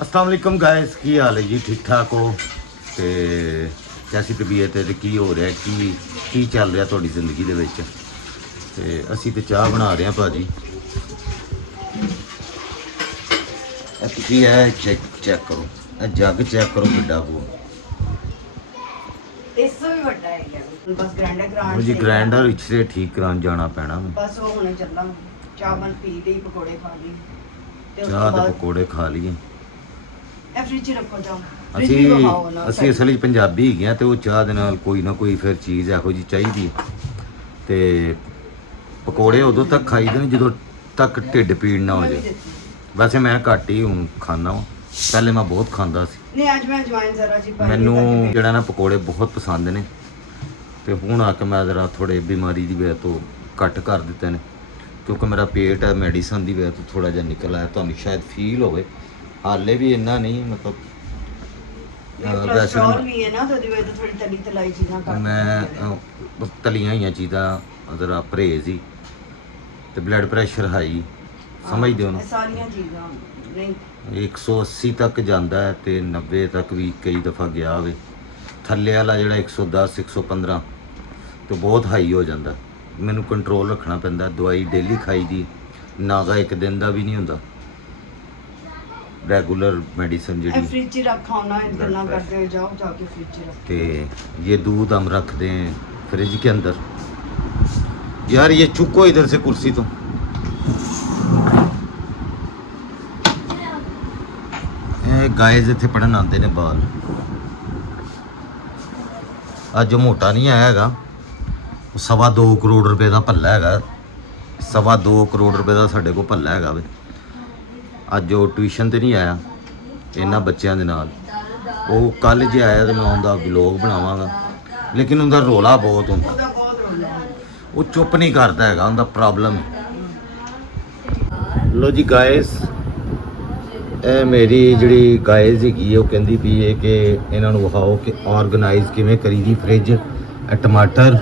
अस्सलाम वालेकुम गाइस, की हाल है जी? ठीक ठाक हो? ਤੇ कैसी तबीयत है? ਕੀ ਹੋ ਰਿਹਾ, ਕੀ ਚੱਲ ਰਿਹਾ ਤੁਹਾਡੀ ਜ਼ਿੰਦਗੀ ਦੇ ਵਿੱਚ? ਤੇ ਅਸੀਂ ਤੇ ਚਾਹ ਬਣਾ ਰਹੇ ਹਾਂ ਭਾਜੀ। ਇਹ ਤੁਸੀਂ ਇਹ ਚੈੱਕ ਕਰੋ, ਇਹ ਜੱਗ ਚੈੱਕ ਕਰੋ ਕਿੱਡਾ ਕੋ। ਇਸ ਤੋਂ ਵੀ ਵੱਡਾ ਹੈ ਬਸ ਗ੍ਰਾਈਂਡਰ ਕਰਾਉਣ ਜੀ ਗ੍ਰਾਈਂਡਰ ਇੱਥੇ ਠੀਕ ਕਰਾਉਣ ਜਾਣਾ ਪੈਣਾ। ਬਸ ਉਹ ਹੁਣੇ ਚੱਲਾਂ ਚਾਹ ਬਣ ਪੀ ਲਈ, ਪਕੌੜੇ ਖਾ ਲਈ ਤੇ ਉਸ ਚਾਹ ਤੋਂ ਤੇ ਬਾਅਦ ਪਕੌੜੇ ਖਾ ਲਈਏ। ਇਹ ਫ੍ਰਿਜ 'ਚ ਰੱਖੋ ਜਾਓ। ਅਸੀਂ ਅਸਲ ਵਿੱਚ ਪੰਜਾਬੀ ਹੈਗੇ ਆ ਤੇ ਉਹ ਚਾਹ ਦੇ ਨਾਲ ਕੋਈ ਨਾ ਕੋਈ ਫਿਰ ਚੀਜ਼ ਇਹੋ ਜਿਹੀ ਚਾਹੀਦੀ ਹੈ। ਤੇ ਪਕੌੜੇ ਉਦੋਂ ਤੱਕ ਖਾਈਦੇ ਨੇ ਜਦੋਂ ਤੱਕ ਢਿੱਡ ਪੀੜ ਨਾ ਹੋ ਜਾਏ। ਵੈਸੇ ਮੈਂ ਘੱਟ ਹੀ ਹੁਣ ਖਾਂਦਾ ਵਾਂ, ਪਹਿਲੇ ਮੈਂ ਬਹੁਤ ਖਾਂਦਾ ਸੀ। ਨਹੀਂ ਅੱਜ ਮੈਂ ਜਵਾइन ਜ਼ਰਾ ਜੀ ਪਾਈ। ਮੈਨੂੰ ਜਿਹੜਾ ਨਾ ਪਕੌੜੇ ਬਹੁਤ ਪਸੰਦ ਨੇ ਤੇ ਹੁਣ ਆ ਕੇ ਮੈਂ ਜ਼ਰਾ ਥੋੜੇ ਬਿਮਾਰੀ ਦੀ ਵਜ੍ਹਾ ਤੋਂ ਘੱਟ ਕਰ ਦਿੱਤੇ ਨੇ, ਕਿਉਂਕਿ ਮੇਰਾ ਪੇਟ ਹੈ ਮੈਡੀਸਨ ਦੀ ਵਜ੍ਹਾ ਤੋਂ ਥੋੜਾ ਜਿਹਾ ਨਿਕਲ ਆਇਆ। ਤੁਹਾਨੂੰ ਸ਼ਾਇਦ ਫੀਲ ਹੋਵੇ, ਹਾਲੇ ਵੀ ਇੰਨਾ ਨਹੀਂ, ਮਤਲਬ ਵੈਸੇ ਵੀ ਹੈ ਨਾ ਤਾਂ ਉਹਦੀ ਵਜ੍ਹਾ ਤੋਂ ਥੋੜੀ ਤਲੀ ਤਲਾਈ ਚੀਜ਼ਾਂ ਕਰ ਮੈਂ ਤਲੀਆਂ ਹੋਈਆਂ ਚੀਜ਼ਾਂ ਜ਼ਰਾ ਪਰਹੇਜ਼ ਹੀ, ਤੇ ਬਲੱਡ ਪ੍ਰੈਸ਼ਰ ਹਾਈ, ਸਮਝਦੇ ਹੋ ਨਾ? ਸਾਰੀਆਂ ਚੀਜ਼ਾਂ ਨਹੀਂ 180 ਤੱਕ ਜਾਂਦਾ ਹੈ ਤੇ 90 ਤੱਕ ਵੀ ਕਈ ਦਫਾ ਗਿਆ ਹੋਵੇ। ਥੱਲੇ ਵਾਲਾ ਜਿਹੜਾ 110 115 ਤੇ ਬਹੁਤ ਹਾਈ ਹੋ ਜਾਂਦਾ। ਮੈਨੂੰ ਕੰਟਰੋਲ ਰੱਖਣਾ ਪੈਂਦਾ। ਦਵਾਈ ਡੇਲੀ ਖਾਈ ਦੀ, ਨਾਗਾ ਇੱਕ ਦਿਨ ਦਾ ਵੀ ਨਹੀਂ ਹੁੰਦਾ। रेगुलर मेडिसिन जी फ्रिज में रखा होना, गल्ला करते हुए जाओ जाके फ्रिज में रख। ते ये दूध हम रख दें फ्रिज के अंदर। यार ये चुको इधर से कुर्सी तो। गाइस इत्थे पढ़न आते ने बाल। अज जो मोटा नहीं आया हैगा, 2.25 करोड़ रुपए का भल्ला हैगा। 2.25 करोड़ रुपए का साडे को भल्ला हैगा वे। ਅੱਜ ਉਹ ਟਿਊਸ਼ਨ ਤੇ ਨਹੀਂ ਆਇਆ ਇਹਨਾਂ ਬੱਚਿਆਂ ਦੇ ਨਾਲ। ਉਹ ਕੱਲ ਜੇ ਆਇਆ ਤੇ ਮੈਂ ਉਹਦਾ ਵਲੌਗ ਬਣਾਵਾਂਗਾ, ਲੇਕਿਨ ਉਹਦਾ ਰੋਲਾ ਬਹੁਤ ਹੁੰਦਾ, ਉਹ ਚੁੱਪ ਨਹੀਂ ਕਰਦਾ ਹੈਗਾ, ਉਹਦਾ ਪ੍ਰੋਬਲਮ ਹੈ। ਲੋ ਜੀ ਗਾਇਸ, ਇਹ ਮੇਰੀ ਜਿਹੜੀ ਗਾਇਸ ਹੈਗੀ ਉਹ ਕਹਿੰਦੀ ਵੀ ਹੈ ਕਿ ਇਹਨਾਂ ਨੂੰ ਵਿਖਾਓ ਕਿ ਆਰਗੇਨਾਈਜ਼ ਕਿਵੇਂ ਕਰੀ ਦੀ ਫ੍ਰਿਜ। ਇਹ ਟਮਾਟਰ,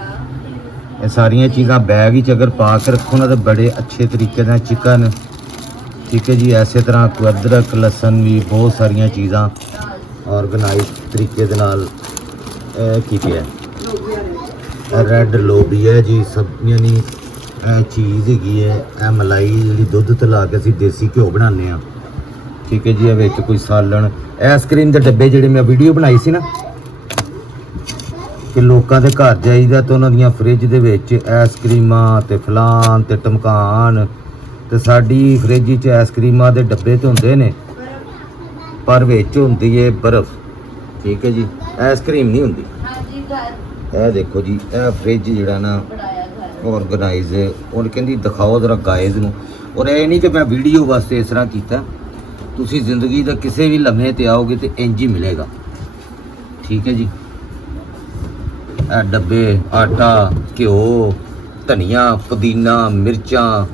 ਇਹ ਸਾਰੀਆਂ ਚੀਜ਼ਾਂ ਬੈਗ ਵਿੱਚ ਅਗਰ ਪਾ ਕੇ ਰੱਖੋ ਨਾ ਤਾਂ ਬੜੇ ਅੱਛੇ ਤਰੀਕੇ ਨਾਲ ਚਿਕਨ, ठीक है जी। इस तरह अदरक लसन भी बहुत सारिया चीज़ा ऑर्गेनाइज तरीके दे नाल कीती है। रेड लोबी है जी, सब यानी चीज़ हैगी है। यह मलाई जी दुध ते ला के असीं देसी घ्यो बनाने। ठीक है जी। ये कोई सालन, आइसक्रीम के डब्बे जिहड़े मैं वीडियो बनाई सी ना कि लोगों के घर जाइदा तो उन्हां दियां फ्रिज दे विच आइसक्रीमां ते फलान ते टमकान, ਤੇ ਸਾਡੀ ਫ੍ਰਿਜ 'ਚ ਆਈਸਕ੍ਰੀਮਾਂ ਦੇ ਡੱਬੇ ਤੇ ਹੁੰਦੇ ਨੇ ਪਰ ਵਿੱਚ ਹੁੰਦੀ ਏ ਬਰਫ਼। ਠੀਕ ਹੈ ਜੀ, ਆਈਸਕ੍ਰੀਮ ਨਹੀਂ ਹੁੰਦੀ। ਇਹ ਦੇਖੋ ਜੀ, ਇਹ ਫ੍ਰਿਜ ਜਿਹੜਾ ਨਾ ਆਰਗੇਨਾਈਜ਼, ਉਹ ਕਹਿੰਦੀ ਦਿਖਾਓ ਜ਼ਰਾ ਗਾਇਜ਼ ਨੂੰ। ਔਰ ਇਹ ਨਹੀਂ ਕਿ ਮੈਂ ਵੀਡੀਓ ਵਾਸਤੇ ਇਸ ਤਰ੍ਹਾਂ ਕੀਤਾ, ਤੁਸੀਂ ਜ਼ਿੰਦਗੀ ਦਾ ਕਿਸੇ ਵੀ ਲਮਹੇ ਤੇ ਆਓਗੇ ਤੇ ਇੰਜ ਹੀ ਮਿਲੇਗਾ। ਠੀਕ ਹੈ ਜੀ। ਇਹ ਡੱਬੇ, ਆਟਾ, ਘਿਓ, ਧਨੀਆ, ਪੁਦੀਨਾ, ਮਿਰਚਾਂ,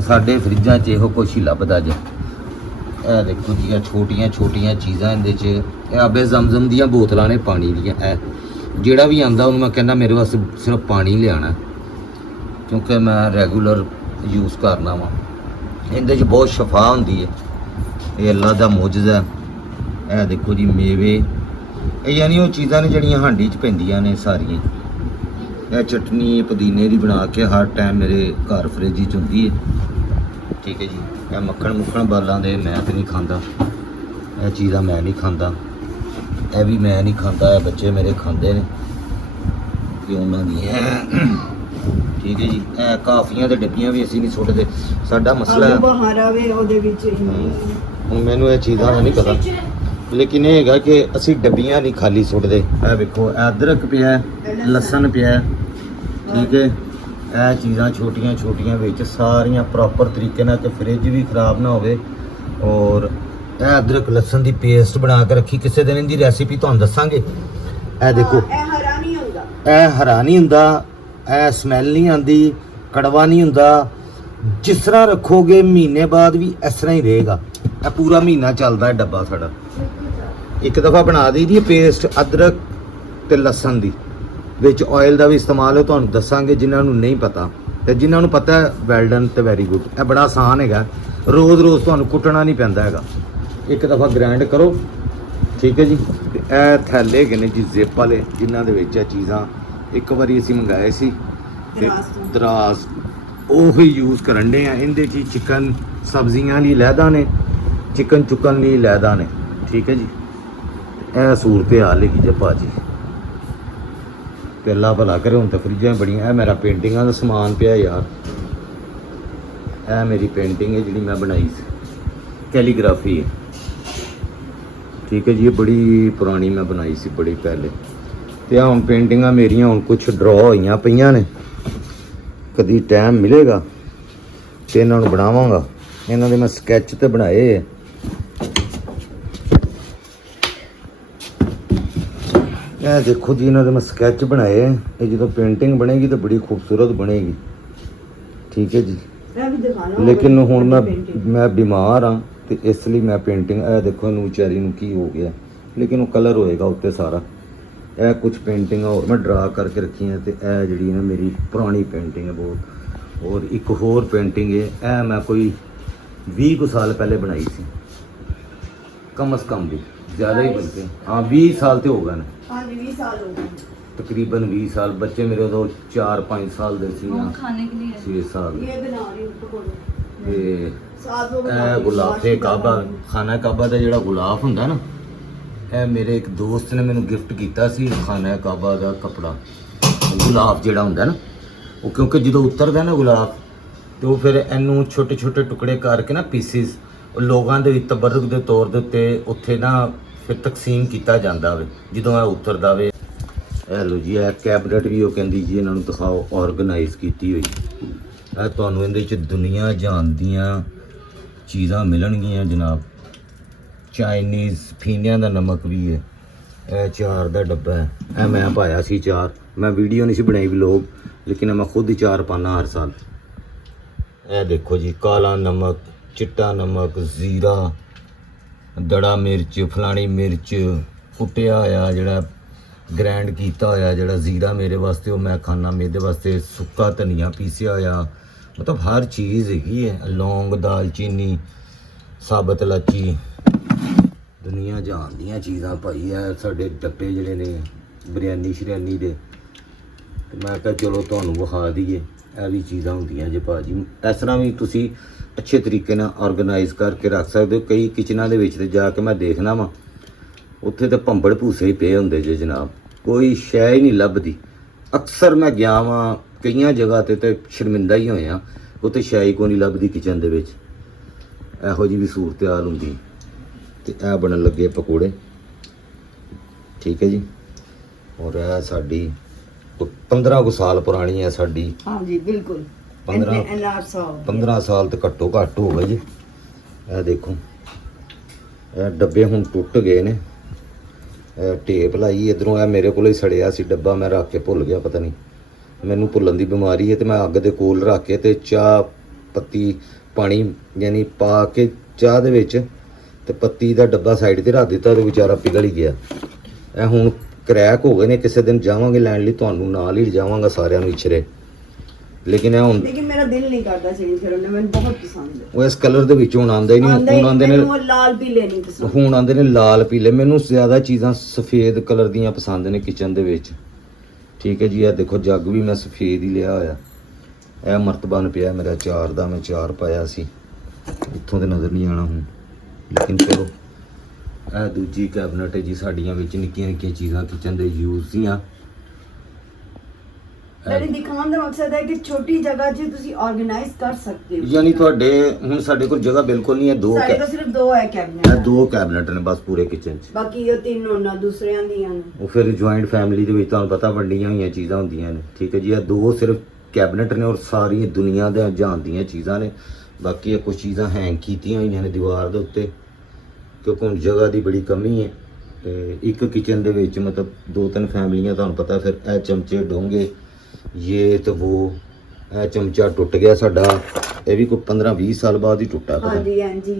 ਸਾਡੇ ਫਰਿੱਜਾਂ 'ਚ ਇਹੋ ਕੁਛ ਹੀ ਲੱਭਦਾ ਜੇ। ਇਹ ਦੇਖੋ ਜੀ, ਛੋਟੀਆਂ ਛੋਟੀਆਂ ਚੀਜ਼ਾਂ ਇਹਦੇ 'ਚ। ਇਹ ਆਬੇ ਜ਼ਮਜ਼ਮ ਦੀਆਂ ਬੋਤਲਾਂ ਨੇ ਪਾਣੀ ਦੀਆਂ। ਇਹ ਜਿਹੜਾ ਵੀ ਆਂਦਾ ਉਹਨੂੰ ਮੈਂ ਕਹਿੰਦਾ ਮੇਰੇ ਵਾਸਤੇ ਸਿਰਫ ਪਾਣੀ ਲਿਆਣਾ, ਕਿਉਂਕਿ ਮੈਂ ਰੈਗੂਲਰ ਯੂਜ਼ ਕਰਨਾ ਵਾ। ਇਹਦੇ 'ਚ ਬਹੁਤ ਸ਼ਫਾ ਹੁੰਦੀ ਹੈ। ਇਹ ਅੱਲਾ ਦਾ ਮੌਜਜ਼ਾ। ਇਹ ਦੇਖੋ ਜੀ ਮੇਵੇ, ਇਹ ਯਾਨੀ ਉਹ ਚੀਜ਼ਾਂ ਨੇ ਜਿਹੜੀਆਂ ਹਾਂਡੀ 'ਚ ਪੈਂਦੀਆਂ ਨੇ ਸਾਰੀਆਂ। ਇਹ ਚਟਨੀ ਪੁਦੀਨੇ ਦੀ ਬਣਾ ਕੇ ਹਰ ਟਾਈਮ ਮੇਰੇ ਘਰ ਫ੍ਰਿਜ 'ਚ ਹੁੰਦੀ ਹੈ। ਠੀਕ ਹੈ ਜੀ। ਇਹ ਮੱਖਣ ਮੁੱਖਣ ਬਾਲਾਂ ਦੇ ਮੈਂ ਤਾਂ ਨਹੀਂ ਖਾਂਦਾ, ਇਹ ਚੀਜ਼ਾਂ ਮੈਂ ਨਹੀਂ ਖਾਂਦਾ, ਇਹ ਵੀ ਮੈਂ ਨਹੀਂ ਖਾਂਦਾ, ਇਹ ਬੱਚੇ ਮੇਰੇ ਖਾਂਦੇ ਨੇ ਕਿ ਉਹਨਾਂ ਦੀ। ਠੀਕ ਹੈ ਜੀ। ਇਹ ਕਾਫੀਆਂ ਦੇ ਡੱਬੀਆਂ ਵੀ ਅਸੀਂ ਨਹੀਂ ਸੁੱਟਦੇ, ਸਾਡਾ ਮਸਲਾ ਹੈ ਬਾਹਰ ਆਵੇ ਉਹਦੇ ਵਿੱਚ। ਹੁਣ ਮੈਨੂੰ ਇਹ ਚੀਜ਼ਾਂ ਦਾ ਨਹੀਂ ਪਤਾ, ਲੇਕਿਨ ਇਹ ਹੈਗਾ ਕਿ ਅਸੀਂ ਡੱਬੀਆਂ ਨਹੀਂ ਖਾਲੀ ਸੁੱਟਦੇ। ਇਹ ਵੇਖੋ, ਅਦਰਕ ਪਿਆ, ਲਸਣ ਪਿਆ। ਠੀਕ ਹੈ। ਇਹ ਚੀਜ਼ਾਂ ਛੋਟੀਆਂ ਛੋਟੀਆਂ ਵਿੱਚ ਸਾਰੀਆਂ ਪ੍ਰੋਪਰ ਤਰੀਕੇ ਨਾਲ, ਕਿ ਫ੍ਰਿਜ ਵੀ ਖਰਾਬ ਨਾ ਹੋਵੇ। ਔਰ ਇਹ ਅਦਰਕ ਲਸਣ ਦੀ ਪੇਸਟ ਬਣਾ ਕੇ ਰੱਖੀ, ਕਿਸੇ ਦਿਨ ਇਹਦੀ ਰੈਸਿਪੀ ਤੁਹਾਨੂੰ ਦੱਸਾਂਗੇ। ਇਹ ਦੇਖੋ, ਇਹ ਹਰਾ ਨਹੀਂ ਹੁੰਦਾ, ਇਹ ਹਰਾ ਨਹੀਂ ਹੁੰਦਾ, ਇਹ ਸਮੈਲ ਨਹੀਂ ਆਉਂਦੀ, ਕੜਵਾ ਨਹੀਂ ਹੁੰਦਾ। ਜਿਸ ਤਰ੍ਹਾਂ ਰੱਖੋਗੇ ਮਹੀਨੇ ਬਾਅਦ ਵੀ ਇਸ ਤਰ੍ਹਾਂ ਹੀ ਰਹੇਗਾ। ਇਹ ਪੂਰਾ ਮਹੀਨਾ ਚੱਲਦਾ ਹੈ ਡੱਬਾ ਸਾਡਾ। ਇੱਕ ਦਫਾ ਬਣਾ ਦਈਦੀ ਪੇਸਟ ਅਦਰਕ ਤੇ ਲਸਣ ਦੀ, ਵਿੱਚ ਆਇਲ ਦਾ ਵੀ ਇਸਤੇਮਾਲ ਹੈ, ਤੁਹਾਨੂੰ ਦੱਸਾਂਗੇ ਜਿਨ੍ਹਾਂ ਨੂੰ ਨਹੀਂ ਪਤਾ। ਤੇ ਜਿਨ੍ਹਾਂ ਨੂੰ ਪਤਾ ਹੈ ਵੈਲ ਡਨ ਤੇ ਵੈਰੀ ਗੁੱਡ। ਇਹ ਬੜਾ ਆਸਾਨ ਹੈਗਾ, ਰੋਜ਼ ਰੋਜ਼ ਤੁਹਾਨੂੰ ਕੁੱਟਣਾ ਨਹੀਂ ਪੈਂਦਾ ਹੈਗਾ। ਇੱਕ ਦਫਾ ਗ੍ਰਾਈਂਡ ਕਰੋ, ਠੀਕ ਹੈ ਜੀ। ਤੇ ਇਹ ਥੈਲੇ ਹੈਗੇ ਨੇ ਜੀ ਜ਼ਿਪ ਵਾਲੇ, ਜਿਨ੍ਹਾਂ ਦੇ ਵਿੱਚ ਇਹ ਚੀਜ਼ਾਂ ਇੱਕ ਵਾਰੀ ਅਸੀਂ ਮੰਗਾਏ ਸੀ ਤੇ ਦਰਾਜ਼ ਤੋਂ। ਦਰਾਜ਼ ਉਹੀ ਯੂਜ਼ ਕਰਨ ਦੇ ਆ। ਇਹਦੇ 'ਚ ਚਿਕਨ ਸਬਜ਼ੀਆਂ ਲਈ ਲਹਿਦਾ ਨੇ, ਚਿਕਨ ਚੁੱਕਣ ਲਈ ਲਹਿਦਾ ਨੇ, ਠੀਕ ਹੈ ਜੀ। ਇਹ ਸੂਰਤ ਹਾਲ ਹੈਗੀ ਜੇ ਭਾਜੀ, ਤੇ ਅੱਲਾ ਭਲਾ ਕਰੇ। ਹੁਣ ਤਾਂ ਫਰਿੱਜਾਂ ਬੜੀਆਂ। ਇਹ ਮੇਰਾ ਪੇਂਟਿੰਗਾਂ ਦਾ ਸਮਾਨ ਪਿਆ ਯਾਰ, ਇਹ ਮੇਰੀ ਪੇਂਟਿੰਗ ਹੈ ਜਿਹੜੀ ਮੈਂ ਬਣਾਈ ਸੀ, ਕੈਲੀਗ੍ਰਾਫੀ ਹੈ, ਠੀਕ ਹੈ ਜੀ। ਇਹ ਬੜੀ ਪੁਰਾਣੀ ਮੈਂ ਬਣਾਈ ਸੀ, ਬੜੀ ਪਹਿਲੇ। ਤੇ ਆਹ ਹੁਣ ਪੇਂਟਿੰਗਾਂ ਮੇਰੀਆਂ ਹੁਣ ਕੁਝ ਡਰਾ ਹੋਈਆਂ ਪਈਆਂ ਨੇ, ਕਦੀ ਟਾਈਮ ਮਿਲੇਗਾ ਤੇ ਇਹਨਾਂ ਨੂੰ ਬਣਾਵਾਂਗਾ। ਇਹਨਾਂ ਦੇ ਮੈਂ ਸਕੈਚ ਤੇ ਬਣਾਏ ਹੈ। ਇਹ ਦੇਖੋ ਜੀ, ਇਹਨਾਂ ਦੇ ਮੈਂ ਸਕੈਚ ਬਣਾਏ ਹੈ। ਇਹ ਜਦੋਂ ਪੇਂਟਿੰਗ ਬਣੇਗੀ ਤਾਂ ਬੜੀ ਖੂਬਸੂਰਤ ਬਣੇਗੀ, ਠੀਕ ਹੈ ਜੀ। ਮੈਂ ਵੀ ਦਿਖਾ ਲਵਾਂ। ਲੇਕਿਨ ਹੁਣ ਮੈਂ ਬਿਮਾਰ ਹਾਂ ਤੇ ਇਸ ਲਈ ਮੈਂ ਪੇਂਟਿੰਗ, ਇਹ ਦੇਖੋ ਇਹਨੂੰ ਵਿਚਾਰੀ ਨੂੰ ਕੀ ਹੋ ਗਿਆ, ਲੇਕਿਨ ਉਹ ਕਲਰ ਹੋਏਗਾ ਉੱਤੇ ਸਾਰਾ। ਇਹ ਕੁਝ ਪੇਂਟਿੰਗਾਂ ਹੋਰ ਮੈਂ ਡਰਾ ਕਰਕੇ ਰੱਖੀਆਂ ਤੇ ਇਹ ਜਿਹੜੀ ਨਾ ਮੇਰੀ ਪੁਰਾਣੀ ਪੇਂਟਿੰਗ ਹੈ ਬਹੁਤ। ਔਰ ਇੱਕ ਹੋਰ ਪੇਂਟਿੰਗ ਹੈ, ਇਹ ਮੈਂ ਕੋਈ 20 ਕੁ ਸਾਲ ਪਹਿਲੇ ਬਣਾਈ ਸੀ, ਕਮ ਅਜ਼ ਕਮ ਵੀ ਜ਼ਿਆਦਾ ਹੀ ਬਲਕਿ, ਹਾਂ 20 ਸਾਲ ਤੇ ਹੋ ਗਏ ਨੇ। ਹਾਂਜੀ 20 ਸਾਲ ਹੋ ਗਏ ਤਕਰੀਬਨ 20 ਸਾਲ। ਬੱਚੇ ਮੇਰੇ ਉਦੋਂ 4-5 ਸਾਲ ਦੇ ਸੀ, वो खाने के लिए 6 ਸਾਲ ਦੇ। ਇਹ ਬਣਾ ਰਹੀ ਹੂੰ ਪਕੌੜੇ। ਤੇ ਸਾਥ ਹੋ ਇਹ ਗੁਲਾਫੇ ਕਾਬਾ, ਖਾਨਾ ਕਾਬਾ ਦਾ ਜਿਹੜਾ ਗੁਲਾਫ ਹੁੰਦਾ ਨਾ, ਇਹ ਮੇਰੇ ਇੱਕ ਦੋਸਤ ਨੇ ਮੈਨੂੰ ਗਿਫਟ ਕੀਤਾ ਸੀ, ਖਾਨਾ ਕਾਬਾ ਦਾ ਕਪੜਾ, ਗੁਲਾਫ ਜਿਹੜਾ ਹੁੰਦਾ ਨਾ ਉਹ। ਕਿਉਂਕਿ ਜਦੋਂ ਉਤਰਦਾ ਨਾ ਗੁਲਾਫ ਤੇ ਉਹ ਫਿਰ ਇਹਨੂੰ ਛੋਟੇ ਛੋਟੇ ਟੁਕੜੇ ਕਰਕੇ ਨਾ ਪੀਸਿਸ, ਉਹ ਲੋਕਾਂ ਦੇ ਵਿੱਚ ਤਬਰਕ ਦੇ ਤੌਰ ਦੇ ਉੱਤੇ ਉੱਥੇ ਨਾ ਫਿਰ ਤਕਸੀਮ ਕੀਤਾ ਜਾਂਦਾ ਵੇ ਜਦੋਂ ਇਹ ਉਤਰਦਾ ਵੇ। ਇਹ ਲੋ ਜੀ, ਇਹ ਕੈਬਨਟ ਵੀ ਉਹ ਕਹਿੰਦੀ ਜੀ ਇਹਨਾਂ ਨੂੰ ਦਿਖਾਓ, ਆਰਗੇਨਾਈਜ਼ ਕੀਤੀ ਹੋਈ। ਇਹ ਤੁਹਾਨੂੰ ਇਹਦੇ ਵਿੱਚ ਦੁਨੀਆ ਜਹਾਨ ਦੀਆਂ ਚੀਜ਼ਾਂ ਮਿਲਣਗੀਆਂ ਜਨਾਬ। ਚਾਈਨੀਜ਼ ਫੀਨਿਆਂ ਦਾ ਨਮਕ ਵੀ ਹੈ। ਇਹ ਚਾਰ ਦਾ ਡੱਬਾ ਹੈ, ਇਹ ਮੈਂ ਪਾਇਆ ਸੀ ਚਾਰ। ਮੈਂ ਵੀਡੀਓ ਨਹੀਂ ਸੀ ਬਣਾਈ ਵਲੋਗ, ਲੇਕਿਨ ਮੈਂ ਖੁਦ ਹੀ ਚਾਰ ਪਾਣਾ ਹਰ ਸਾਲ। ਇਹ ਦੇਖੋ ਜੀ, ਕਾਲਾ ਨਮਕ, ਚਿੱਟਾ ਨਮਕ, ਜ਼ੀਰਾ, ਦੜਾ ਮਿਰਚ, ਫਲਾਣੀ ਮਿਰਚ, ਕੁੱਟਿਆ ਹੋਇਆ ਜਿਹੜਾ ਗ੍ਰੈਂਡ ਕੀਤਾ ਹੋਇਆ ਜਿਹੜਾ ਜ਼ੀਰਾ ਮੇਰੇ ਵਾਸਤੇ ਉਹ ਮੈਂ ਖਾਣਾ, ਮੇਰੇ ਵਾਸਤੇ ਸੁੱਕਾ ਧਨੀਆ ਪੀਸਿਆ ਹੋਇਆ, ਮਤਲਬ ਹਰ ਚੀਜ਼ ਹੈਗੀ ਹੈ। ਲੌਂਗ, ਦਾਲਚੀਨੀ, ਸਾਬਤ ਇਲਾਚੀ, ਦੁਨੀਆ ਜਹਾਨ ਦੀਆਂ ਚੀਜ਼ਾਂ ਭਾਈ। ਹੈ ਸਾਡੇ ਡੱਬੇ ਜਿਹੜੇ ਨੇ ਬਿਰਿਆਨੀ ਸ਼ਰਿਆਨੀ ਦੇ, ਤੇ ਮੈਂ ਕਿਹਾ ਚਲੋ ਤੁਹਾਨੂੰ ਵਿਖਾ ਦਈਏ। ਇਹ ਵੀ ਚੀਜ਼ਾਂ ਹੁੰਦੀਆਂ ਜੇ ਭਾਜੀ। ਇਸ ਤਰ੍ਹਾਂ ਵੀ ਤੁਸੀਂ ਅੱਛੇ ਤਰੀਕੇ ਨਾਲ ਆਰਗੇਨਾਈਜ਼ ਕਰਕੇ ਰੱਖ ਸਕਦੇ ਹੋ। ਕਈ ਕਿਚਨਾਂ ਦੇ ਵਿੱਚ ਤੇ ਜਾ ਕੇ ਮੈਂ ਦੇਖਣਾ ਵਾ, ਉੱਥੇ ਤਾਂ ਭੰਬੜ ਭੂਸੇ ਹੀ ਪਏ ਹੁੰਦੇ ਜੇ ਜਨਾਬ, ਕੋਈ ਸ਼ੈ ਹੀ ਨਹੀਂ ਲੱਭਦੀ। ਅਕਸਰ ਮੈਂ ਗਿਆ ਵਾਂ ਕਈਆਂ ਜਗ੍ਹਾ ਤੇ ਸ਼ਰਮਿੰਦਾ ਹੀ ਹੋਇਆ, ਉੱਥੇ ਸ਼ੈ ਹੀ ਕੋਈ ਨਹੀਂ ਲੱਭਦੀ ਕਿਚਨ ਦੇ ਵਿੱਚ। ਇਹੋ ਜਿਹੀ ਵੀ ਸੂਰਤ ਹਾਲ ਹੁੰਦੀ। ਤੇ ਇਹ ਬਣਨ ਲੱਗੇ ਪਕੌੜੇ, ਠੀਕ ਹੈ ਜੀ। ਔਰ ਇਹ ਸਾਡੀ 15 ਕੁ ਸਾਲ ਪੁਰਾਣੀ ਹੈ ਸਾਡੀ। ਹਾਂਜੀ ਬਿਲਕੁਲ 15 ਸਾਲ ਤੇ ਘੱਟੋ ਘੱਟ ਹੋ ਗਏ ਜੀ। ਇਹ ਦੇਖੋ, ਇਹ ਡੱਬੇ ਹੁਣ ਟੁੱਟ ਗਏ ਨੇ। ਇਹ ਟੇਪ ਲਾਈ ਇਧਰੋਂ, ਇਹ ਮੇਰੇ ਕੋਲ ਹੀ ਸੜਿਆ ਸੀ ਡੱਬਾ, ਮੈਂ ਰੱਖ ਕੇ ਭੁੱਲ ਗਿਆ। ਪਤਾ ਨਹੀਂ ਮੈਨੂੰ ਭੁੱਲਣ ਦੀ ਬਿਮਾਰੀ ਹੈ। ਤੇ ਮੈਂ ਅੱਗ ਦੇ ਕੋਲ ਰੱਖ ਕੇ ਤੇ ਚਾਹ ਪੱਤੀ ਪਾਣੀ ਯਾਨੀ ਪਾ ਕੇ ਚਾਹ ਦੇ ਵਿੱਚ ਤੇ ਪੱਤੀ ਦਾ ਡੱਬਾ ਸਾਈਡ ਤੇ ਰੱਖ ਦਿੱਤਾ ਤੇ ਵਿਚਾਰਾ ਪਿਘਲ ਹੀ ਗਿਆ। ਇਹ ਹੁਣ ਕਰੈਕ ਹੋ ਗਏ ਨੇ। ਕਿਸੇ ਦਿਨ ਜਾਵਾਂਗੇ ਲੈਣ ਲਈ, ਤੁਹਾਨੂੰ ਨਾਲ ਹੀ ਲਿਜਾਵਾਂਗਾ ਸਾਰਿਆਂ ਨੂੰ ਇਛਰੇ। ਲੇਕਿਨ ਇਹ ਹੁਣ, ਲੇਕਿਨ ਮੇਰਾ ਦਿਲ ਨਹੀਂ ਕਰਦਾ ਸੀ ਫਿਰ ਉਹਨੇ, ਮੈਨੂੰ ਬਹੁਤ ਪਸੰਦ ਹੈ ਉਹ ਇਸ ਕਲਰ ਦੇ ਵਿੱਚ ਹੁਣ ਆਉਂਦਾ ਹੀ ਨਹੀਂ। ਹੁਣ ਆਉਂਦੇ ਨੇ ਮੈਨੂੰ ਲਾਲ ਪੀਲੇ ਨਹੀਂ ਪਸੰਦ। ਹੁਣ ਆਉਂਦੇ ਨੇ ਲਾਲ ਪੀਲੇ। ਮੈਨੂੰ ਜ਼ਿਆਦਾ ਚੀਜ਼ਾਂ ਸਫੇਦ ਕਲਰ ਦੀਆਂ ਪਸੰਦ ਨੇ ਕਿਚਨ ਦੇ ਵਿੱਚ, ਠੀਕ ਹੈ ਜੀ। ਇਹ ਦੇਖੋ ਜੱਗ ਵੀ ਮੈਂ ਸਫੇਦ ਹੀ ਲਿਆ ਹੋਇਆ। ਇਹ ਮਰਤਬਾਨ ਪਿਆ ਮੇਰਾ ਚਾਰ ਦਾ, ਮੈਂ ਚਾਰ ਪਾਇਆ ਸੀ, ਇੱਥੋਂ ਤੇ ਨਜ਼ਰ ਨਹੀਂ ਆਉਣਾ ਹੁਣ। ਲੇਕਿਨ ਚਲੋ, ਇਹ ਦੂਜੀ ਕੈਬਨਟ ਹੈ ਜੀ ਸਾਡੀਆਂ ਵਿੱਚ ਨਿੱਕੀਆਂ ਨਿੱਕੀਆਂ ਚੀਜ਼ਾਂ ਕਿਚਨ ਦੇ ਯੂਜ਼ ਦੀਆਂ। ਮੇਰੇ ਦਿਖਾਉਣ ਦਾ ਮਕਸਦ ਹੈ ਕਿ ਛੋਟੀ ਜਗ੍ਹਾ 'ਚ ਤੁਸੀਂ ਆਰਗੇਨਾਈਜ਼ ਕਰ ਸਕਦੇ ਹੋ। ਯਾਨੀ ਤੁਹਾਡੇ ਹੁਣ ਸਾਡੇ ਕੋਲ ਜਗ੍ਹਾ ਬਿਲਕੁਲ ਨਹੀਂ ਹੈ। ਸਾਡੇ ਕੋਲ ਸਿਰਫ 2 ਹੈ ਕੈਬਨਟ। ਇਹ 2 ਕੈਬਨਟ ਨੇ ਬਸ ਪੂਰੇ ਕਿਚਨ 'ਚ। ਬਾਕੀ ਉਹ 3 ਉਹਨਾਂ ਦੂਸਰਿਆਂ ਦੀਆਂ ਨੇ। ਉਹ ਫਿਰ ਜੁਆਇੰਟ ਫੈਮਿਲੀ ਦੇ ਵਿੱਚ ਤੁਹਾਨੂੰ ਪਤਾ ਵੰਡੀਆਂ ਹੋਈਆਂ ਚੀਜ਼ਾਂ ਹੁੰਦੀਆਂ ਨੇ, ਠੀਕ ਹੈ ਜੀ। ਇਹ 2 ਸਿਰਫ ਕੈਬਨਟ ਨੇ ਔਰ ਸਾਰੀ ਦੁਨੀਆ ਦੇ ਜਹਾਨ ਦੀਆਂ ਚੀਜ਼ਾਂ ਨੇ। ਬਾਕੀ ਇਹ ਕੁਝ ਚੀਜ਼ਾਂ ਹੈਂਗ ਕੀਤੀਆਂ ਹੋਈਆਂ ਨੇ ਦੀਵਾਰ ਦੇ ਉੱਤੇ, ਕਿਉਂਕਿ ਹੁਣ ਜਗ੍ਹਾ ਦੀ ਬੜੀ ਕਮੀ ਹੈ। ਤੇ ਇੱਕ ਕਿਚਨ ਦੇ ਵਿੱਚ ਮਤਲਬ 2-3 ਫੈਮਲੀਆਂ, ਤੁਹਾਨੂੰ ਪਤਾ। ਫਿਰ ਇਹ ਚਮਚੇ ਡੋਂਗੇ ਇਹ ਤੇ ਉਹ, ਇਹ ਚਮਚਾ ਟੁੱਟ ਗਿਆ ਸਾਡਾ। ਇਹ ਵੀ ਕੋਈ 15-20 ਸਾਲ ਬਾਅਦ ਹੀ ਟੁੱਟਾ। ਪਤਾ ਹਾਂਜੀ ਹਾਂਜੀ,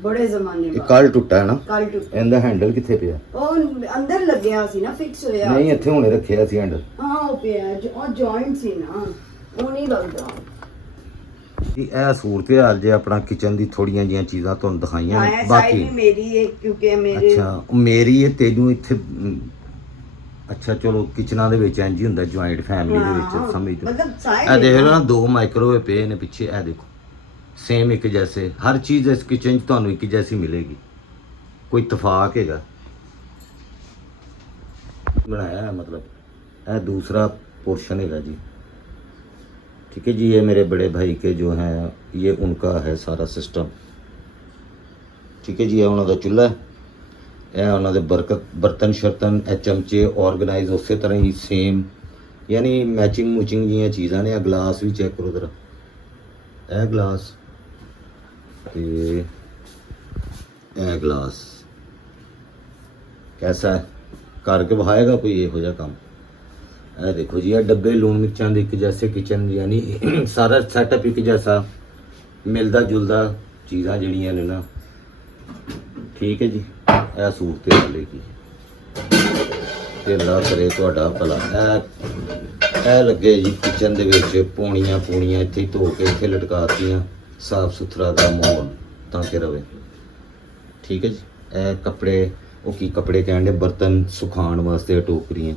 ਬੜੇ ਜ਼ਮਾਨੇ ਇਹ ਬਾਅਦ। ਕੱਲ ਟੁੱਟਾ ਹੈ ਨਾ। ਕੱਲ ਟੁੱਟਾ। ਇਹਦਾ ਹੈਂਡਲ ਕਿੱਥੇ ਪਿਆ? ਉਹ ਅੰਦਰ ਲੱਗਿਆ ਸੀ ਨਾ, ਫਿਕਸ ਹੋਇਆ। ਨਹੀਂ, ਇੱਥੇ ਹੁਣੇ ਰੱਖਿਆ ਸੀ ਹੈਂਡਲ। ਹਾਂ ਉਹ ਪਿਆ, ਉਹ ਜੁਆਇੰਟ ਸੀ ਨਾ, ਉਹ ਨਹੀਂ ਲੱਗਦਾ। ਇਹ ਸੂਰਤ ਹਾਲ ਜੇ ਆਪਣਾ ਕਿਚਨ ਦੀ ਥੋੜੀਆਂ ਜੀਆਂ ਚੀਜ਼ਾਂ ਤੁਹਾਨੂੰ ਦਿਖਾਈਆਂ ਹਾਂ ਨੇ। ਇਹ ਸਾਈਡ ਬਾਕੀ ਵੀ ਮੇਰੀ ਹੈ ਕਿਉਂਕਿ ਇਹ ਮੇਰੇ ਅੱਛਾ ਉਹ ਮੇਰੀ ਹੈ ਤੈਨੂੰ ਇੱਥੇ ਅੱਛਾ ਚਲੋ ਕਿਚਨਾਂ ਦੇ ਵਿੱਚ ਇੰਜ ਹੀ ਹੁੰਦਾ ਜੁਆਇੰਟ ਫੈਮਿਲੀ ਦੇ ਵਿੱਚ ਹਾਂ, ਸਮਝ ਲਓ। ਮਤਲਬ ਸਾਈਡ ਇਹ ਦੇਖ ਲਓ ਨਾ 2 ਮਾਈਕ੍ਰੋਵੇਵ ਪਏ ਨੇ ਪਿੱਛੇ, ਇਹ ਦੇਖੋ ਸੇਮ ਇੱਕ ਜੈਸੇ ਹਰ ਚੀਜ਼ ਇਸ ਕਿਚਨ 'ਚ ਤੁਹਾਨੂੰ ਇੱਕ ਜੈਸੀ ਮਿਲੇਗੀ, ਕੋਈ ਇਤਫਾਕ ਹੈਗਾ बनाया है। मतलब यह दूसरा पोर्शन है जी। ठीक है जी, ये मेरे बड़े भाई के जो हैं ये उनका है सारा सिस्टम। ठीक है जी, ये उन्होंने चूल्हा है, उन्होंने बर्तन शर्तन चमचे ऑर्गेनाइज उस तरह ही सेम, यानी मैचिंग मूचिंग जी चीज़ा ने। गिलास भी चेक करो जरा, यह गिलास यह गिलास कैसा है, करके बहाएगा कोई ਇਹੋ ਜਿਹਾ ਕੰਮ। ਇਹ देखो जी, ये डब्बे लून मिर्चां ਦੇ ਇੱਕ जैसे किचन, यानी सारा सैटअप एक जैसा मिलता जुलता चीज़ां ਜਿਹੜੀਆਂ ਨੇ ना। ठीक है जी, ਇਹ सूरत हाल की ਤੇ ਅੱਲਾ ਕਰੇ ਤੁਹਾਡਾ ਭਲਾ। ਇਹ ਲੱਗੇ ਜੀ ਕਿਚਨ ਦੇ ਵਿੱਚ ਪੌਣੀਆਂ ਇੱਥੇ ਹੀ ਧੋ ਕੇ ਇੱਥੇ ਲਟਕਾਤੀਆਂ, ਸਾਫ ਸੁਥਰਾ ਦਾ ਮਾਹੌਲ ਤਾਂ ਕਿ ਰਵੇ। ਠੀਕ ਹੈ ਜੀ, ਇਹ ਕੱਪੜੇ ਉਹ ਕੀ ਕੱਪੜੇ ਕਹਿੰਦੇ, ਬਰਤਨ ਸੁਖਾਉਣ ਵਾਸਤੇ ਟੋਕਰੀਆਂ।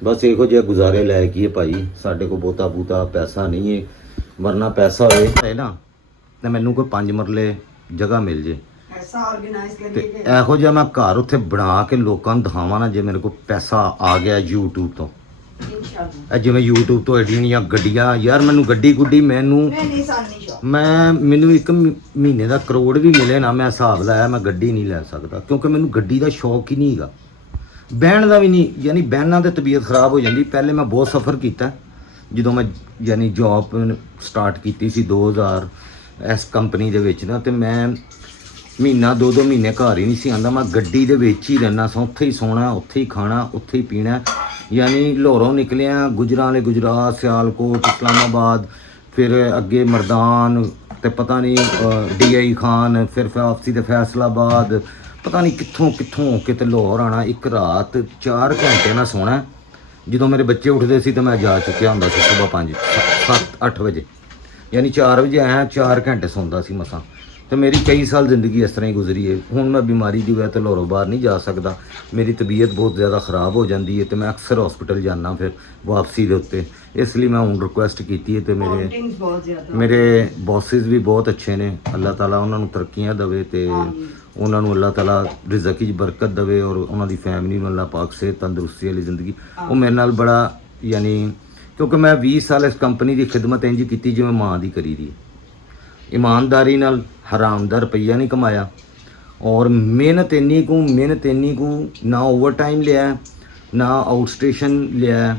ਬਸ ਇਹੋ ਜਿਹਾ ਗੁਜ਼ਾਰੇ ਲੈ ਕੀ ਹੈ ਭਾਈ, ਸਾਡੇ ਕੋਲ ਬਹੁਤਾ ਪੈਸਾ ਨਹੀਂ ਹੈ। ਵਰਨਾ ਪੈਸਾ ਹੋਏ ਨਾ ਤੇ ਮੈਨੂੰ ਕੋਈ 5 ਮਰਲੇ ਜਗ੍ਹਾ ਮਿਲ ਜੇ ਐਸਾ ਆਰਗੇਨਾਈਜ਼ ਤੇ ਕਰੀਏ ਕਿ ਇਹੋ ਜਿਹਾ ਮੈਂ ਘਰ ਉੱਥੇ ਬਣਾ ਕੇ ਲੋਕਾਂ ਨੂੰ ਦਿਖਾਵਾਂ ਨਾ, ਜੇ ਮੇਰੇ ਕੋਲ ਪੈਸਾ ਆ ਗਿਆ YouTube ਤੋਂ। ਇਨਸ਼ਾਅੱਲਾ। ਇਹ ਜਿਵੇਂ YouTube ਤੋਂ ਐਡੀਆਂ ਗੱਡੀਆਂ, ਯਾਰ ਮੈਨੂੰ ਗੱਡੀ ਮੈਨੂੰ ਨਹੀਂ ਸਾਨੀ ਸ਼ੌਕ। ਮੈਨੂੰ ਇੱਕ ਮਹੀਨੇ ਦਾ ਕਰੋੜ ਵੀ ਮਿਲੇ ਨਾ, ਮੈਂ ਹਿਸਾਬ ਲਾਇਆ ਮੈਂ ਗੱਡੀ ਨਹੀਂ ਲੈ ਸਕਦਾ, ਕਿਉਂਕਿ ਮੈਨੂੰ ਗੱਡੀ ਦਾ ਸ਼ੌਕ ਹੀ ਨਹੀਂ ਹੈਗਾ, ਬਹਿਣ ਦਾ ਵੀ ਨਹੀਂ। ਯਾਨੀ ਬਹਿਣਾ ਤੇ ਤਬੀਅਤ ਖਰਾਬ ਹੋ ਜਾਂਦੀ। ਪਹਿਲੇ ਮੈਂ ਬਹੁਤ ਸਫ਼ਰ ਕੀਤਾ ਜਦੋਂ ਮੈਂ ਯਾਨੀ ਜੌਬ ਸਟਾਰਟ ਕੀਤੀ ਸੀ 2000 ਇਸ ਕੰਪਨੀ ਦੇ ਵਿੱਚ ਨਾ, ਤੇ ਮੈਂ ਮਹੀਨਾ 2 ਮਹੀਨੇ ਘਰ ਹੀ ਨਹੀਂ ਸੀ ਆਉਂਦਾ। ਮੈਂ ਗੱਡੀ ਦੇ ਵਿੱਚ ਹੀ ਰਹਿਣਾ ਸਾਂ, ਉੱਥੇ ਹੀ ਸੌਣਾ, ਉੱਥੇ ਹੀ ਖਾਣਾ, ਉੱਥੇ ਹੀ ਪੀਣਾ। ਯਾਨੀ ਲਾਹੌਰੋਂ ਨਿਕਲਿਆ ਗੁਜਰਾਂਵਾਲੇ ਗੁਜਰਾਤ, ਸਿਆਲਕੋਟ, ਇਸਲਾਮਾਬਾਦ, ਫਿਰ ਅੱਗੇ ਮਰਦਾਨ ਤੇ ਪਤਾ ਨਹੀਂ DI ਖਾਨ, ਫਿਰ ਵਾਪਸੀ ਤੇ ਫੈਸਲਾਬਾਦ, ਪਤਾ ਨਹੀਂ ਕਿੱਥੋਂ ਕਿਤੇ ਲਾਹੌਰ ਆਣਾ। ਇੱਕ ਰਾਤ 4 ਘੰਟੇ ਮੈਂ ਸੌਣਾ। ਜਦੋਂ ਮੇਰੇ ਬੱਚੇ ਉੱਠਦੇ ਸੀ ਤਾਂ ਮੈਂ ਜਾ ਚੁੱਕਿਆ ਹੁੰਦਾ ਸੀ ਸਵੇਰ 5 7 8 ਵਜੇ, ਯਾਨੀ 4 ਵਜੇ ਆਇਆ, 4 ਘੰਟੇ ਸੌਂਦਾ ਸੀ ਮਸਾਂ। ਤੇ ਮੇਰੀ ਕਈ ਸਾਲ ਜ਼ਿੰਦਗੀ ਇਸ ਤਰ੍ਹਾਂ ਹੀ ਗੁਜ਼ਰੀ ਹੈ। ਹੁਣ ਮੈਂ ਬਿਮਾਰੀ ਦੀ ਵਜ੍ਹਾ ਤੋਂ ਲਾਹੌਰੋਂ ਬਾਹਰ ਨਹੀਂ ਜਾ ਸਕਦਾ, ਮੇਰੀ ਤਬੀਅਤ ਬਹੁਤ ਜ਼ਿਆਦਾ ਖ਼ਰਾਬ ਹੋ ਜਾਂਦੀ ਹੈ ਤੇ ਮੈਂ ਅਕਸਰ ਹਸਪੀਟਲ ਜਾਂਦਾ ਫਿਰ ਵਾਪਸੀ ਦੇ ਉੱਤੇ। ਇਸ ਲਈ ਮੈਂ ਹੁਣ ਰਿਕੁਐਸਟ ਕੀਤੀ ਹੈ ਤੇ Mountains ਬਹੁਤ ਜ਼ਿਆਦਾ। ਮੇਰੇ ਬੌਸਿਸ ਵੀ ਬਹੁਤ ਅੱਛੇ ਨੇ, ਅੱਲਾਹ ਤਾਲਾ ਉਹਨਾਂ ਨੂੰ ਤਰੱਕੀਆਂ ਦੇਵੇ ਤੇ ਉਹਨਾਂ ਨੂੰ ਅੱਲਾਹ ਤਾਲਾ ਰਿਜ਼ਕ 'ਚ ਬਰਕਤ ਦੇਵੇ, ਔਰ ਉਹਨਾਂ ਦੀ ਫੈਮਿਲੀ ਨੂੰ ਅੱਲਾਹ ਪਾਕ ਸਿਹਤ ਤੰਦਰੁਸਤੀ ਵਾਲੀ ਜ਼ਿੰਦਗੀ। ਉਹ ਮੇਰੇ ਨਾਲ ਬੜਾ ਯਾਨੀ, ਕਿਉਂਕਿ ਮੈਂ 20 ਸਾਲ ਇਸ ਕੰਪਨੀ ਦੀ ਖਿਦਮਤ ਇੰਝ ਕੀਤੀ ਜਿਵੇਂ ਮਾਂ ਦੀ ਕਰੀ ਦੀ। ਇਮਾਨਦਾਰੀ ਨਾਲ ਹਰਾਮ ਦਾ ਰੁਪਈਆ ਨਹੀਂ ਕਮਾਇਆ, ਔਰ ਮਿਹਨਤ ਇੰਨੀ ਕੁ ਨਾ ਓਵਰ ਟਾਈਮ ਲਿਆ, ਨਾ ਆਊਟ ਸਟੇਸ਼ਨ ਲਿਆ,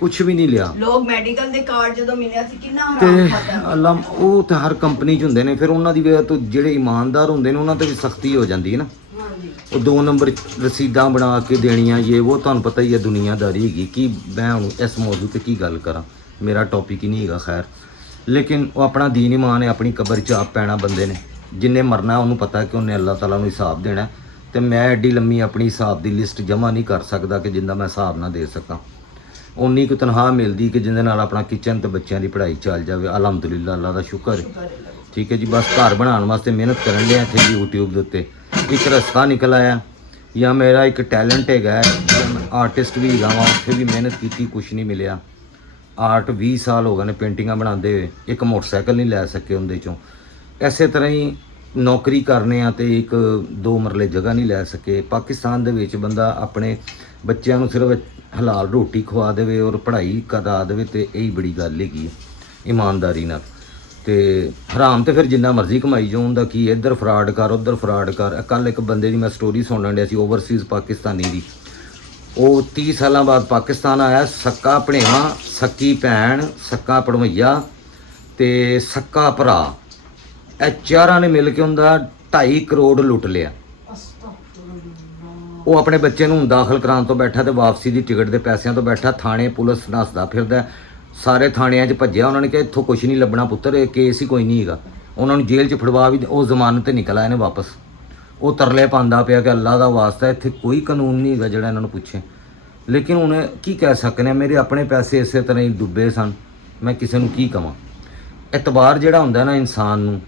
ਕੁਝ ਵੀ ਨਹੀਂ ਲਿਆ। ਲੋਕ ਮੈਡੀਕਲ ਦੇ ਕਾਰਡ ਜਦੋਂ ਮਿਲਿਆ ਸੀ ਕਿੰਨਾ ਤੇ ਹਰਾਮ ਖਾਦਾ। ਅੱਲਾ, ਉਹ ਤਾਂ ਹਰ ਕੰਪਨੀ 'ਚ ਹੁੰਦੇ ਨੇ, ਫਿਰ ਉਹਨਾਂ ਦੀ ਵਜ੍ਹਾ ਤੋਂ ਜਿਹੜੇ ਇਮਾਨਦਾਰ ਹੁੰਦੇ ਨੇ ਉਹਨਾਂ ਤੇ ਵੀ ਸਖਤੀ ਹੋ ਜਾਂਦੀ ਹੈ ਨਾ। ਹਾਂਜੀ। ਉਹ 2 ਨੰਬਰ ਰਸੀਦਾਂ ਬਣਾ ਕੇ ਦੇਣੀਆਂ, ਉਹ ਤੁਹਾਨੂੰ ਪਤਾ ਹੀ ਹੈ ਦੁਨੀਆਦਾਰੀ ਹੈਗੀ। ਕਿ ਮੈਂ ਹੁਣ ਇਸ ਮੌਜੂ ਤੇ ਕੀ ਗੱਲ ਕਰਾਂ, ਮੇਰਾ ਟੌਪਿਕ ਹੀ ਨਹੀਂ ਹੈਗਾ। ਖੈਰ, ਲੇਕਿਨ ਉਹ ਆਪਣਾ ਦੀਨ ਇਮਾਨ ਹੈ, ਆਪਣੀ ਕਬਰ 'ਚ ਆਪ ਪੈਣਾ ਬੰਦੇ ਨੇ। ਜਿੰਨੇ ਮਰਨਾ ਉਹਨੂੰ ਪਤਾ ਕਿ ਉਹਨੇ ਅੱਲਾਹ ਤਾਲਾ ਨੂੰ ਹਿਸਾਬ ਦੇਣਾ, ਤੇ ਮੈਂ ਐਡੀ ਲੰਮੀ ਆਪਣੀ ਹਿਸਾਬ ਦੀ ਲਿਸਟ ਜਮ੍ਹਾਂ ਨਹੀਂ ਕਰ ਸਕਦਾ ਕਿ ਜਿੰਦਾ ਮੈਂ ਹਿਸਾਬ ਨਾ ਦੇ ਸਕਾਂ। ਉਨੀ ਕੁ ਤਨਖਾਹ ਮਿਲਦੀ ਕਿ ਜਿਹਦੇ ਨਾਲ ਆਪਣਾ ਕਿਚਨ ਤੇ ਬੱਚਿਆਂ ਦੀ ਪੜ੍ਹਾਈ ਚੱਲ ਜਾਵੇ। ਅਲਹਮਦੁਲਿਲਾ, ਅੱਲਾਹ ਦਾ ਸ਼ੁਕਰ ਹੈ। ਠੀਕ ਹੈ ਜੀ, ਬਸ ਘਰ ਬਣਾਉਣ ਵਾਸਤੇ ਮਿਹਨਤ ਕਰਨ ਲਿਆ ਇੱਥੇ YouTube ਦੇ ਉੱਤੇ। ਇੱਕ ਰਸਤਾ ਨਿਕਲ ਆਇਆ, ਜਾਂ ਮੇਰਾ ਇੱਕ ਟੈਲੈਂਟ ਹੈਗਾ, ਆਰਟਿਸਟ ਵੀ ਹੈਗਾ ਵਾਂ, ਉੱਥੇ ਵੀ ਮਿਹਨਤ ਕੀਤੀ, ਕੁਛ ਨਹੀਂ ਮਿਲਿਆ। ਆਰਟ 20 ਸਾਲ ਹੋ ਗਏ ਨੇ ਪੇਂਟਿੰਗਾਂ ਬਣਾਉਂਦੇ ਹੋਏ, ਇੱਕ ਮੋਟਰਸਾਈਕਲ ਨਹੀਂ ਲੈ ਸਕੇ ਉਹਦੇ 'ਚੋਂ। ਇਸੇ ਤਰ੍ਹਾਂ ਹੀ ਨੌਕਰੀ ਕਰਨੇ ਆ ਤੇ 1-2 ਮਰਲੇ ਜਗ੍ਹਾ ਨਹੀਂ ਲੈ ਸਕੇ। ਪਾਕਿਸਤਾਨ ਦੇ ਵਿੱਚ ਬੰਦਾ ਆਪਣੇ ਬੱਚਿਆਂ ਨੂੰ ਸਿਰਫ ਹਲਾਲ ਰੋਟੀ ਖਵਾ ਦੇਵੇ ਔਰ ਪੜ੍ਹਾਈ ਕਰਾ ਦੇਵੇ, ਤੇ ਇਹੀ ਬੜੀ ਗੱਲ ਹੈਗੀ ਇਮਾਨਦਾਰੀ ਨਾਲ। ਤੇ ਹਰਾਮ ਤੇ ਫਿਰ ਜਿੰਨਾ ਮਰਜ਼ੀ ਕਮਾਈ ਜਾਓ, ਉਹਦਾ ਕੀ, ਇੱਧਰ ਫਰਾਡ ਕਰ, ਉੱਧਰ ਫਰਾਡ ਕਰ। ਕੱਲ੍ਹ ਇੱਕ ਬੰਦੇ ਦੀ ਮੈਂ ਸਟੋਰੀ ਸੁਣਨ ਡਿਆ ਸੀ, ਓਵਰਸੀਜ਼ ਪਾਕਿਸਤਾਨੀ ਦੀ। ਉਹ 30 ਸਾਲਾਂ ਬਾਅਦ ਪਾਕਿਸਤਾਨ ਆਇਆ, ਸੱਕਾ ਭਣੇਵਾਂ, ਸੱਕੀ ਭੈਣ, ਸੱਕਾ ਭਣਵਈਆ ਤੇ ਸੱਕਾ ਭਰਾ, ਇਹ ਚਾਰਾਂ ਨੇ ਮਿਲ ਕੇ ਉਹਦਾ 2.5 ਕਰੋੜ ਲੁੱਟ ਲਿਆ। ਉਹ ਆਪਣੇ ਬੱਚੇ ਨੂੰ ਦਾਖਲ ਕਰਾਉਣ ਤੋਂ ਬੈਠਾ ਤੇ ਵਾਪਸੀ ਦੀ ਟਿਕਟ ਦੇ ਪੈਸਿਆਂ ਤੋਂ ਬੈਠਾ। ਥਾਣੇ ਪੁਲਿਸ ਨੱਸਦਾ ਫਿਰਦਾ, ਸਾਰੇ ਥਾਣਿਆਂ 'ਚ ਭੱਜਿਆ। ਉਹਨਾਂ ਨੇ ਕਿਹਾ ਇੱਥੋਂ ਕੁਛ ਨਹੀਂ ਲੱਭਣਾ ਪੁੱਤਰ, ਇਹ ਕੇਸ ਹੀ ਕੋਈ ਨਹੀਂ ਹੈਗਾ। ਉਹਨਾਂ ਨੂੰ ਜੇਲ੍ਹ 'ਚ ਫੜਵਾ ਵੀ, ਉਹ ਜ਼ਮਾਨਤ ਤੇ ਨਿਕਲ ਆਏ ਨੇ ਵਾਪਸ। ਉਹ ਤਰਲੇ ਪਾਉਂਦਾ ਪਿਆ ਕਿ ਅੱਲਾਹ ਦਾ ਵਾਸਤਾ ਇੱਥੇ ਕੋਈ ਕਾਨੂੰਨ ਨਹੀਂ ਹੈਗਾ ਜਿਹੜਾ ਇਹਨਾਂ ਨੂੰ ਪੁੱਛੇ। ਲੇਕਿਨ ਹੁਣ ਕੀ ਕਹਿ ਸਕਨੇ, ਮੇਰੇ ਆਪਣੇ ਪੈਸੇ ਇਸੇ ਤਰ੍ਹਾਂ ਹੀ ਡੁੱਬੇ ਸਨ, ਮੈਂ ਕਿਸੇ ਨੂੰ ਕੀ ਕਵਾਂ। ਇਤਬਾਰ ਜਿਹੜਾ ਹੁੰਦਾ ਨਾ ਇਨਸਾਨ ਨੂੰ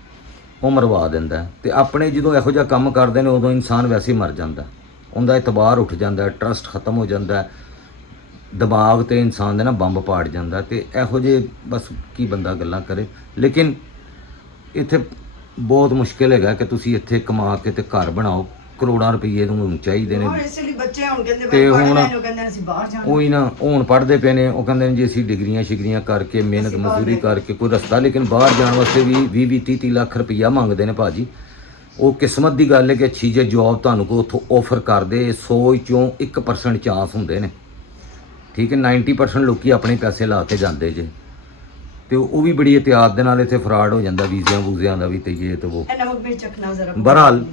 ਉਹ ਮਰਵਾ ਦਿੰਦਾ ਹੈ। ਤੇ ਆਪਣੇ ਜਦੋਂ ਇਹੋ ਜਿਹਾ ਕੰਮ ਕਰਦੇ ਨੇ ਉਦੋਂ ਇਨਸਾਨ ਵੈਸੇ ਹੀ ਮਰ ਜਾਂਦਾ, ਉਹਦਾ ਇਤਬਾਰ ਉੱਠ ਜਾਂਦਾ, ਟਰਸਟ ਖਤਮ ਹੋ ਜਾਂਦਾ, ਦਿਮਾਗ ਤੇ ਇਨਸਾਨ ਦੇ ਨਾ ਬੰਬ ਪਾੜ ਜਾਂਦਾ। ਤੇ ਇਹੋ ਜਿਹੇ ਬਸ ਕੀ ਬੰਦਾ ਗੱਲਾਂ ਕਰੇ। ਲੇਕਿਨ ਇੱਥੇ ਬਹੁਤ ਮੁਸ਼ਕਿਲ ਹੈਗਾ ਕਿ ਤੁਸੀਂ ਇੱਥੇ ਕਮਾ ਕੇ ਤੇ ਘਰ ਬਣਾਓ, ਕਰੋੜਾਂ ਰੁਪਏ ਨੂੰ ਚਾਹੀਦੇ ਨੇ। ਹੋਰ ਇਸ ਲਈ ਬੱਚੇ ਹੁਣ ਕਹਿੰਦੇ ਤੇ ਬਈ ਹੁਣ ਪੜ੍ਹਨਾ ਨੂੰ ਕਹਿੰਦੇ ਅਸੀਂ ਬਾਹਰ ਜਾਣਾ। ਉਹੀ ਨਾ ਹੁਣ ਪੜ੍ਹਦੇ ਪਏ ਨੇ, ਉਹ ਕਹਿੰਦੇ ਨੇ ਜੀ ਅਸੀਂ ਡਿਗਰੀਆਂ ਸ਼ਿਗਰੀਆਂ ਕਰਕੇ ਮਿਹਨਤ ਅਸੀਂ ਬਾਹਰ ਮਜ਼ਦੂਰੀ ਗਏ। ਕਰਕੇ ਕੋਈ ਰਸਤਾ, ਲੇਕਿਨ ਬਾਹਰ ਜਾਣ ਵਾਸਤੇ ਵੀ 20-30 ਲੱਖ ਰੁਪਈਆ ਮੰਗਦੇ ਨੇ ਭਾਜੀ। ਉਹ ਕਿਸਮਤ ਦੀ ਗੱਲ ਹੈ ਕਿ ਅੱਛੀ ਜੇ ਜੋਬ ਤੁਹਾਨੂੰ ਕੋਈ ਉੱਥੋਂ ਆਫਰ ਕਰਦੇ, 100 ਚੋਂ 1% ਚਾਂਸ ਹੁੰਦੇ ਨੇ, ਠੀਕ ਹੈ। 90% ਲੋਕੀ ਆਪਣੇ ਪੈਸੇ ਲਾ ਕੇ ਜਾਂਦੇ ਜੇ, ਤੇ ਉਹ ਵੀ ਬੜੀ ਇhtiyਾਤ ਦੇ ਨਾਲ ਇੱਥੇ ਫਰਾਡ ਹੋ ਜਾਂਦਾ, ਵੀਜ਼ਿਆਂ ਵੂਜ਼ਿਆਂ ਦਾ ਵੀ ਤੇ ਇਹ ਤੇ ਉਹ। ਇਹ ਨਮਕ ਮਿਰਚ ਚੱਖਣਾ ਜ਼ਰਾ। ਬਹਰਹਾਲ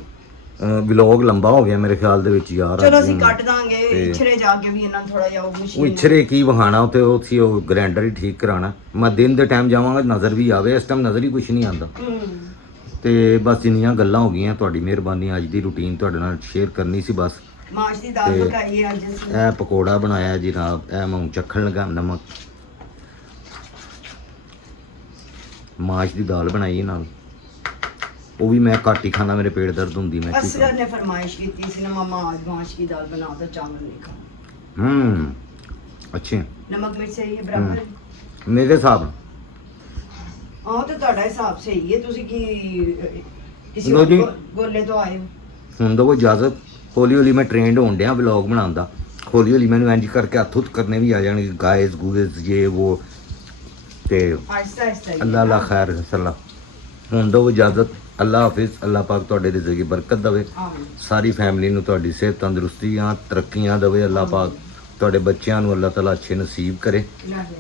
ਵਲੌਗ ਲੰਬਾ ਹੋ ਗਿਆ ਮੇਰੇ ਖਿਆਲ ਦੇ ਵਿੱਚ ਯਾਰ। ਚਲੋ ਅੱਜ ਅਸੀਂ ਹੁਣ ਕੱਟ ਦਾਂਗੇ, ਤੇ- ਇਛਰੇ ਜਾ ਕੇ ਵੀ ਇਹਨਾਂ ਥੋੜਾ ਜਿਹਾ ਉਹ ਉਹ ਮਸ਼ੀਨ ਇਛਰੇ ਕੀ ਵਹਾਣਾ, ਤੇ ਉਹ ਸੀ ਉਹ ਗ੍ਰੈਂਡਰ ਹੀ ਠੀਕ ਕਰਾਣਾ। ਮੈਂ ਦਿਨ ਦੇ ਟਾਈਮ ਜਾਵਾਂਗਾ, ਨਜ਼ਰ ਵੀ ਆਵੇ, ਇਸ ਟਾਈਮ ਨਜ਼ਰ ਹੀ ਕੁਛ ਨਹੀਂ ਆਉਂਦਾ। ਤੇ ਬਸ ਜਿੰਨੀਆਂ ਗੱਲਾਂ ਹੋ ਗਈਆਂ, ਤੁਹਾਡੀ ਮਿਹਰਬਾਨੀ, ਅੱਜ ਦੀ ਰੂਟੀਨ ਤੁਹਾਡੇ ਨਾਲ ਸ਼ੇਅਰ ਕਰਨੀ ਸੀ ਬਸ। ਮਾਸ਼ ਦੀ ਦਾਲ ਤੇ ਪਕਾਈ ਹੈ ਅੱਜ ਅਸੀਂ। ਇਹ ਪਕੌੜਾ ਬਣਾਇਆ ਜਨਾਬ, ਇਹ ਮੈਂ ਹੁਣ ਚੱਖਣ ਲੱਗਾ ਨਮਕ। ਮਾਸ਼ ਦੀ ਦਾਲ ਬਣਾਈ ਹੈ ਨਾਲ, ਉਹ ਵੀ ਮੈਂ ਘੱਟ ਹੀ ਖਾਣਾ, ਮੇਰੇ ਪੇਟ ਦਰਦ ਹੁੰਦੀ, ਮੈਂ ਕੀ असगर ਕਰਾਂ। ने फरमाइश की थी इसने मम्मा आज माश की दाल बनाओ तो चावल नहीं खाओ। ਅੱਛੇ नमक मिर्च सही है बराबर। ਮੇਰੇ ਹਿਸਾਬ ਨਾਲ। हाँ तो ਤੁਹਾਡਾ ਹਿਸਾਬ ਸਹੀ ਹੈ, ਤੁਸੀਂ ਕੀ ਕਿਸੇ ਲਓ ਹੋਰ ਜੀ। ਗੋਲੇ ਤੋਂ ਆਏ ਹੋ। ਹੁਣ ਦੋ ਇਜਾਜ਼ਤ, ਹੌਲੀ ਹੌਲੀ ਮੈਂ ਟ੍ਰੇਨਡ ਹੋਣ ਡਿਆ ਵਲੌਗ ਬਣਾਉਣ ਦਾ। ਹੌਲੀ ਹੌਲੀ ਮੈਨੂੰ ਇੰਜ ਕਰਕੇ ਹੱਥ ਹੁੱਥ ਕਰਨੇ ਵੀ ਆ ਜਾਣਗੇ, ਗਾਇਜ਼ ਗੂਇਜ਼ ਇਹ ਉਹ। ਤੇ ਆਹਿਸਤਾ ਆਹਿਸਤਾ ਹੀ। ਅੱਲਾ ਅੱਲਾ ਖੈਰ ਸਲਾ। ਹੁਣ ਦੋ ਇਜਾਜ਼ਤ, ਅੱਲਾ ਹਾਫਿਜ਼। ਅੱਲਾ ਪਾਕ ਤੁਹਾਡੇ ਰਿਜ਼ਕ ਦੀ ਬਰਕਤ ਦੇਵੇ, ਆਮੀਨ। ਸਾਰੀ ਫੈਮਿਲੀ ਨੂੰ ਤੁਹਾਡੀ ਸਿਹਤ ਤੰਦਰੁਸਤੀਆਂ ਤਰੱਕੀਆਂ ਦੇਵੇ। ਅੱਲਾ ਪਾਕ ਤੁਹਾਡੇ ਬੱਚਿਆਂ ਨੂੰ ਅੱਲਾ ਤਾਲਾ ਅੱਛੇ ਨਸੀਬ ਕਰੇ,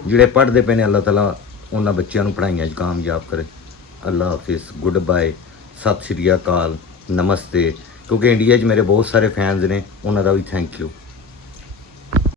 ਜਿਹੜੇ ਪੜ੍ਹਦੇ ਪਏ ਨੇ ਅੱਲਾ ਤਾਲਾ ਉਹਨਾਂ ਬੱਚਿਆਂ ਨੂੰ ਪੜ੍ਹਾਈਆਂ 'ਚ ਕਾਮਯਾਬ ਕਰੇ। ਅੱਲਾ ਹਾਫਿਜ਼, ਗੁੱਡ ਬਾਏ, ਸਤਿ ਸ਼੍ਰੀ ਅਕਾਲ, ਨਮਸਤੇ। ਕਿਉਂਕਿ ਇੰਡੀਆ 'ਚ ਮੇਰੇ ਬਹੁਤ ਸਾਰੇ ਫੈਨਸ ਨੇ, ਉਹਨਾਂ ਦਾ ਵੀ ਥੈਂਕ ਯੂ।